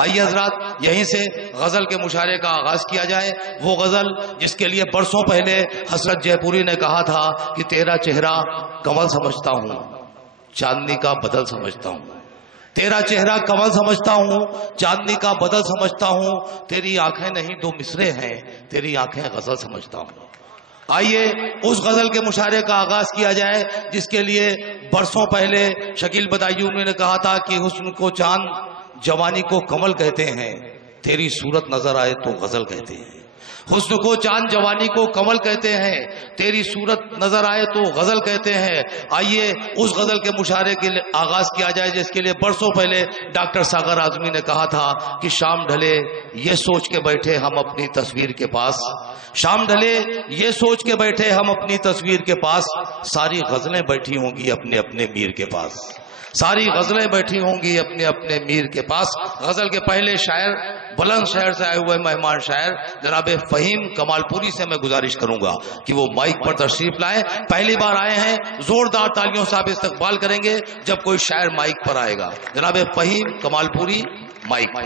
آئیے حضرات یہیں سے غزل کے مشاعرے کا آغاز کیا جائے، وہ غزل جس کے لیے برسوں پہلے حسرت جے پوری نے کہا تھا کہ تیرا چہرہ کمل سمجھتا ہوں، چاندنی کا بدل سمجھتا ہوں، تیرا چہرہ کمل سمجھتا ہوں، چاندنی کا بدل سمجھتا ہوں، تیری آنکھیں نہیں دو مصرے ہیں، تیری آنکھیں غزل سمجھتا ہوں۔ آئیے اس غزل کے مشاعرے کا آغاز کیا جائے جس کے لیے برسوں پہلے شکیل بدایونی نے کہا تھا کہ حسن کو چاند، جوانی کو کمل کہتے ہیں، تیری صورت نظر آئے تو غزل کہتے ہیں۔ حسن کو چاند، جوانی کو کمل کہتے ہیں، تیری صورت نظر آئے تو غزل کہتے ہیں۔ آئیے اس غزل کے مشاعرے کے آغاز کیا جائے جس کے لیے برسوں پہلے ڈاکٹر ساغر اعظمی نے کہا تھا کہ شام ڈھلے یہ سوچ کے بیٹھے ہم اپنی تصویر کے پاس، شام ڈھلے یہ سوچ کے بیٹھے ہم اپنی تصویر کے پاس، ساری غزلیں بیٹھی ہوں گی اپنے اپنے میر کے پاس، ساری غزلیں بیٹھی ہوں گی اپنے اپنے میر کے پاس۔ غزل کے پہلے شاعر، بلند شہر سے آئے ہوئے مہمان شاعر جناب فہیم کمال پوری سے میں گزارش کروں گا کہ وہ مائک پر تشریف لائیں، پہلی بار آئے ہیں، زوردار تالیوں سے آپ استقبال کریں گے جب کوئی شاعر مائک پر آئے گا۔ جناب فہیم کمال پوری، مائک۔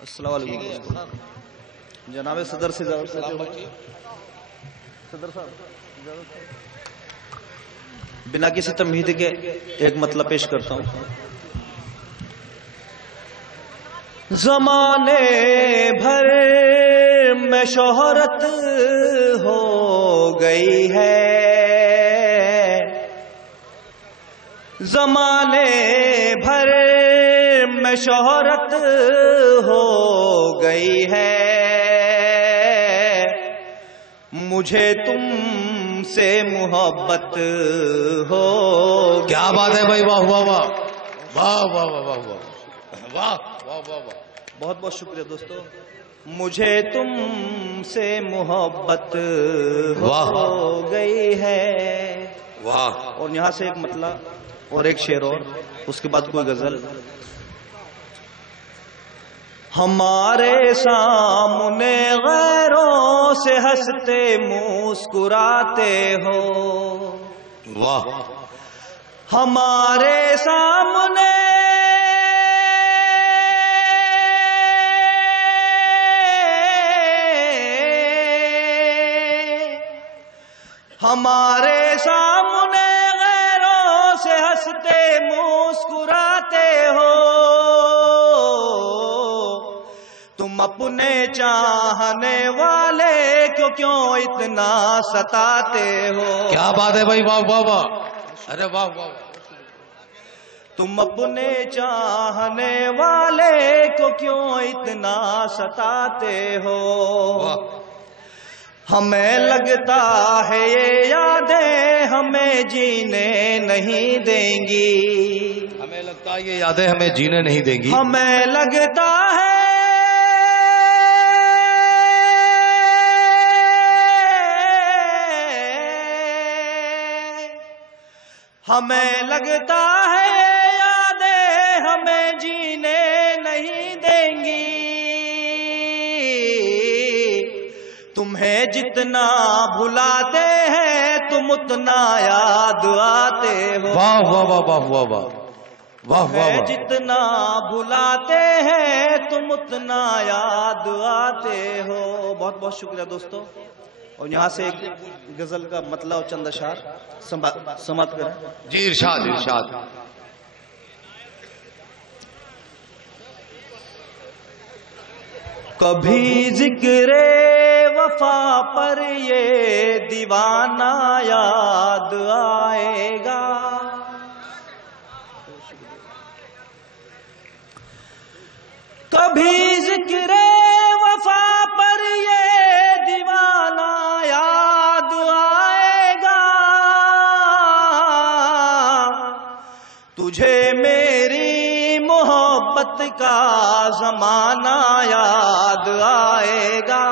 السلام علیکم جناب صدر سے صدر صاحب بنا کسی تمہید کے ایک مطلب پیش کرتا ہوں۔ زمانے بھر میں شہرت ہو گئی ہے، زمانے بھر میں شہرت ہو گئی ہے، مجھے تم سے محبت ہو۔ کیا بات ہے بھائی، واہ واہ واہ واہ واہ واہ واہ واہ واہ واہ واہ، بہت بہت شکریہ دوستو۔ مجھے تم سے محبت ہو گئی ہے، واہ۔ اور یہاں سے ایک مطلب اور ایک شعر اور اس کے بعد کوئی غزل۔ ہمارے سامنے غیروں سے ہنستے مسکراتے ہو، واہ۔ ہمارے سامنے ہمارے سامنے غیروں سے ہنستے مسکراتے ہو، تم اپنے چاہنے والے کو کیوں اتنا ستاتے ہو۔ کیا بات ہے بھائی، واہ واہ واہ، ارے واہ واہ۔ تم اپنے چاہنے والے کو کیوں اتنا ستاتے ہو، ہمیں لگتا ہے یہ یادیں ہمیں جینے نہیں دیں گی، ہمیں لگتا ہے یہ یادیں ہمیں جینے نہیں دیں گی، ہمیں لگتا ہے ہمیں لگتا ہے یادیں ہمیں جینے نہیں دیں گی، تمہیں جتنا بھلاتے ہیں تم اتنا یاد آتے ہو۔ واہ واہ واہ واہ واہ واہ واہ واہ۔ جتنا بھلاتے ہیں تم اتنا یاد آتے ہو۔ بہت بہت شکریہ دوستو۔ اور یہاں سے ایک غزل کا مطلب چند اشعار سماعت کریں۔ جی ارشاد ارشاد۔ کبھی ذکر وفا پر یہ دیوانہ یاد آئے گا، کبھی ذکر وفا پر یہ دیوانہ یاد آئے گا، تجھے میری محبت کا زمانہ یاد آئے گا۔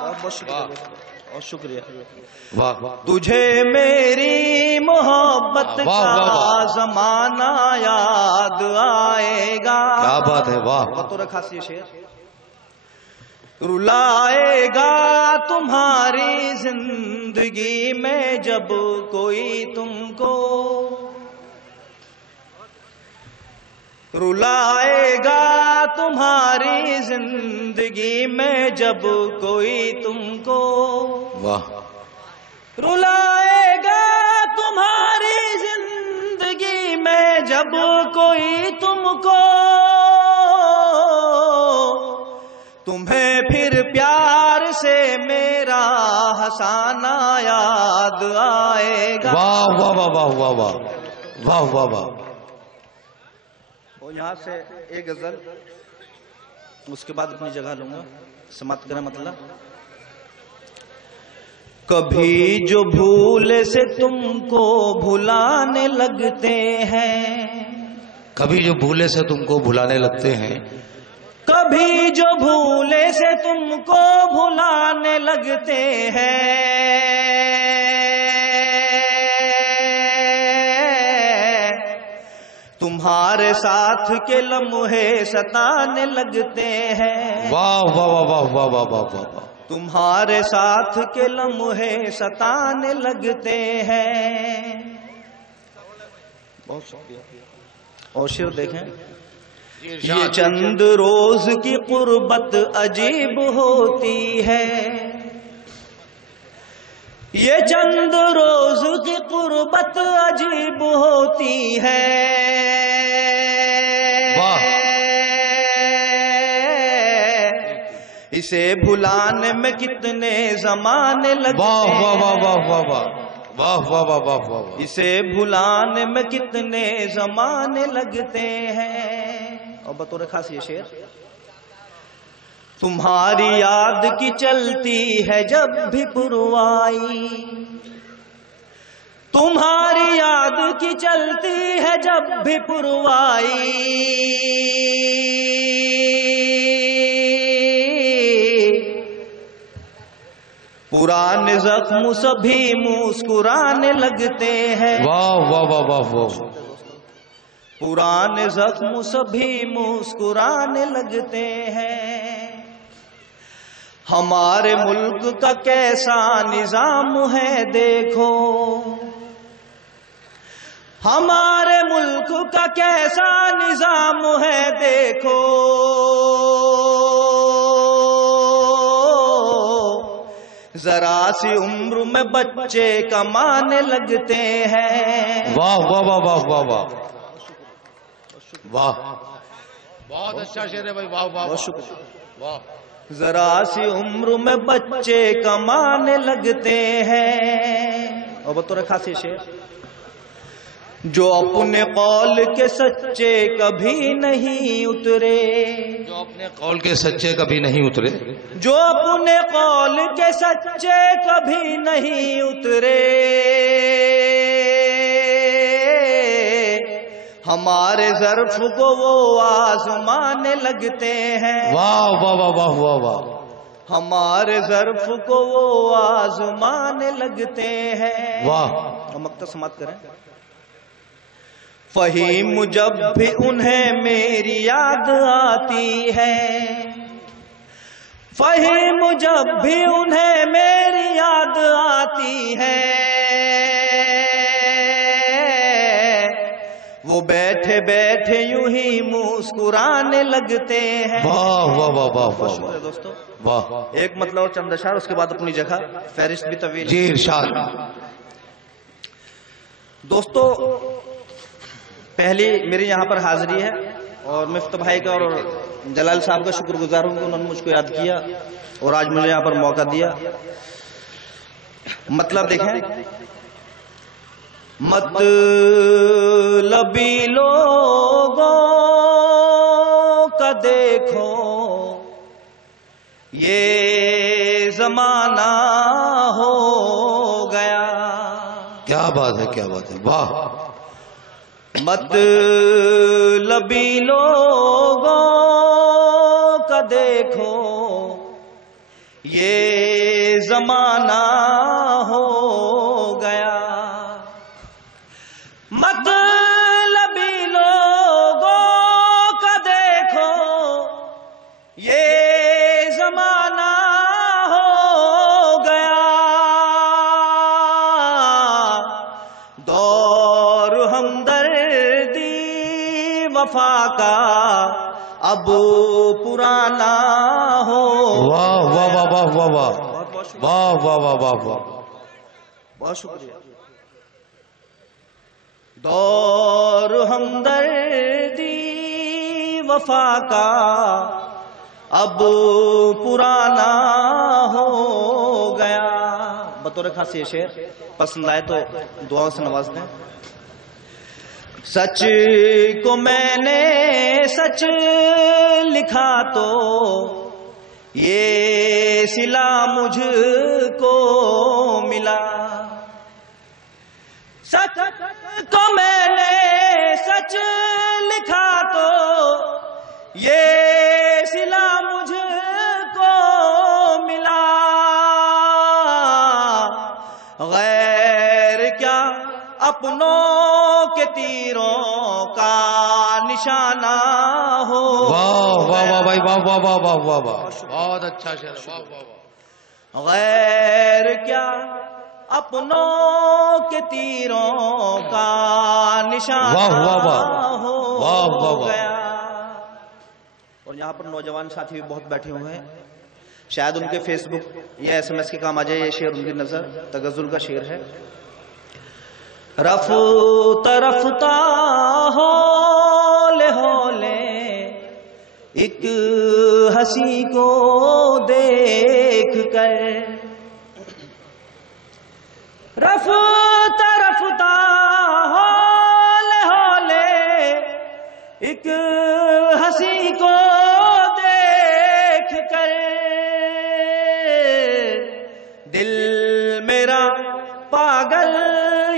بہت بہت شکریہ اور شکریہ۔ تجھے میری محبت کا زمانہ یاد آئے گا۔ کیا بات ہے، واہ۔ بطور خاصی شعر۔ رلائے گا تمہاری زندگی میں جب کوئی تم کو، رلائے گا تمہاری زندگی میں جب کوئی تم کو، واہ، رلائے گا تمہاری زندگی میں جب کوئی تم کو، تمہیں پھر پیار سے میرا ہنسانا یاد آئے گا۔ واہ واہ واہ واہ واہ واہ واہ واہ واہ۔ اور یہاں سے ایک غزل، اس کے بعد اپنی جگہ لوں گا، سماعت کریں مطلب۔ کبھی جو بھول سے تم کو بھلانے لگتے ہیں، کبھی جو بھولے سے تم کو بھلانے لگتے ہیں، کبھی جو بھولے سے تم کو بھلانے لگتے ہیں، تمہارے ساتھ کے لمحے ستانے لگتے ہیں، واہ واہ واہ واہ واہ واہ واہ واہ، تمہارے ساتھ کے لمحے ستانے لگتے ہیں۔ بہت شکریہ۔ اور شعر دیکھیں، یہ چند روز کی قربت عجیب ہوتی ہے، یہ چند روز کی قربت عجیب ہوتی ہے، اسے بھلانے میں کتنے زمانے لگتے ہیں، واہ واہ واہ واہ واہ واہ واہ واہ واہ واہ، اسے بھلانے میں کتنے زمانے لگتے ہیں۔ اور بطور خاص یہ شعر، تمہاری یاد کی چلتی ہے جب بھی پروائی، تمہاری یاد کی چلتی ہے جب بھی پروائی، پرانے زخم سبھی مسکرانے لگتے ہیں، واہ واہ واہ واہ واہ، پرانے زخم سبھی مسکرانے لگتے ہیں۔ ہمارے ملک کا کیسا نظام ہے دیکھو، ہمارے ملک کا کیسا نظام ہے دیکھو، ذرا سی عمر میں بچے کمانے لگتے ہیں۔ واہ واہ واہ واہ واہ واہ واہ، بہت اچھا شعر ہے بھائی، واہ واہ بہت شکریہ۔ واہ، ذرا سی عمر میں بچے کمانے لگتے ہیں۔ اور بطور خاص شعر، جو اپنے قول کے سچے کبھی نہیں اترے، جو اپنے قول کے سچے کبھی نہیں اترے، جو اپنے قول کے سچے کبھی نہیں اترے، ہمارے ظرف کو وہ آزمانے لگتے ہیں، واہ واہ واہ واہ واہ واہ، ہمارے ظرف کو وہ آزمانے لگتے ہیں۔ واہ، مقطع سماعت کریں۔ فہیم جب بھی انہیں میری یاد آتی ہے، فہیم جب بھی انہیں میری یاد آتی ہے، وہ بیٹھے بیٹھے یوں ہی مسکرانے لگتے ہیں۔ واہ واہ واہ واہ بہت شکریہ واہ، دوستو۔ واہ، ایک مطلب اور چند اشعار، اس کے بعد اپنی جگہ، فہرست بھی طویل ہے۔ جی ارشاد۔ دوستو، پہلی میری یہاں پر حاضری ہے، اور مفت بھائی کا اور جلال صاحب کا شکر گزار ہوں کہ انہوں نے مجھ کو یاد کیا اور آج مجھے یہاں پر موقع دیا۔ مطلب دیکھیں، مطلبی لوگوں کا دیکھو یہ زمانہ ہو گیا، کیا بات ہے، کیا بات ہے، واہ، مطلبی لوگوں کا دیکھو یہ زمانہ ہو گیا، مطلبی لوگوں کا دیکھو یہ زمانہ ہو گیا، دور ہمدردی وفا کا اب پرانا ہو. واہ واہ واہ واہ واہ واہ واہ واہ واہ واہ واہ. بہت شکریہ. دور ہمدردی وفا کا اب پرانا ہو گیا. بطور خاص یہ شعر پسند آئے تو دعاؤں سے نواز دیں. سچ کو میں نے سچ لکھا تو یہ صلہ مجھ کو ملا. سچ کو میں نے سچ لکھا تو یہ صلہ مجھ کو ملا. غیر کیا اپنوں کے تیروں کا نشانہ ہو. واہ واہ واہ بھائی واہ واہ واہ واہ واہ واہ. بہت اچھا شعر. واہ واہ واہ. غیر کیا اپنوں کے تیروں کا نشانہ واہ واہ واہ. ہو واہ واہ واہ. گیا. اور یہاں پر نوجوان ساتھی بھی بہت بیٹھے ہوئے ہیں. شاید ان کے فیس بک یا SMS کے کام آ جائے یہ شعر ان کی نظر. تغزل کا شعر ہے. رفتہ رفتہ ہولے ہولے ایک ہنسی کو دیکھ کر. رفتہ رفتہ ہولے ہولے ایک ہنسی کو دیکھ کر دل میرا پاگل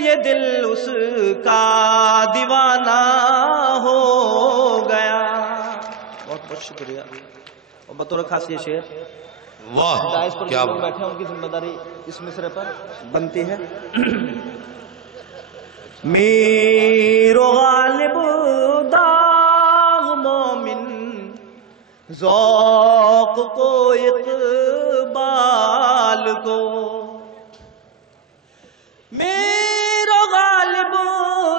یہ دل اس کا دیوانہ ہو گیا. بہت بہت شکریہ. اور بطور خاص یہ شعر واہ دائش پر کیا جو لوگ بیٹھے ہیں ان کی ذمہ داری اس مصرے پر بنتی ہے. میر و غالب داغ مومن ذوق کو اقبال کو. میر و غالب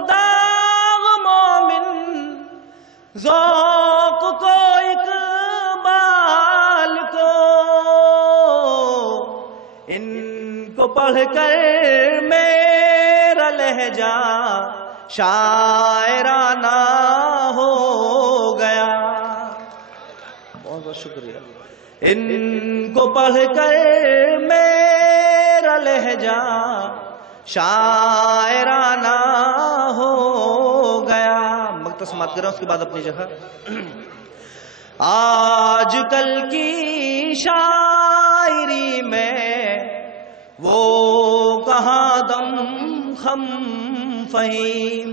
داغ مومن ذوق کو اقبال کو. ان کو پڑھ کر میرا لہجہ شاعرانہ ہو گیا. بہت بہت شکریہ. ان کو پڑھ کر میرا لہجہ شاعرانہ ہو گیا. مقطع سماعت کر رہا ہوں اس کے بعد اپنی جگہ. آج کل کی شاعری میں وہ کہاں دم خم فہیم.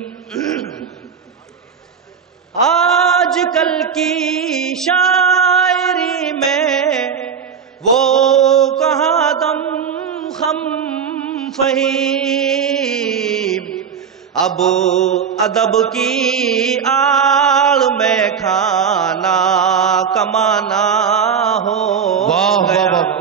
آج کل کی شاعری میں وہ کہاں دم خم فہیم. اب ادب کی آڑ میں کھانا کمانا ہو واہ واہ گیا. واہ.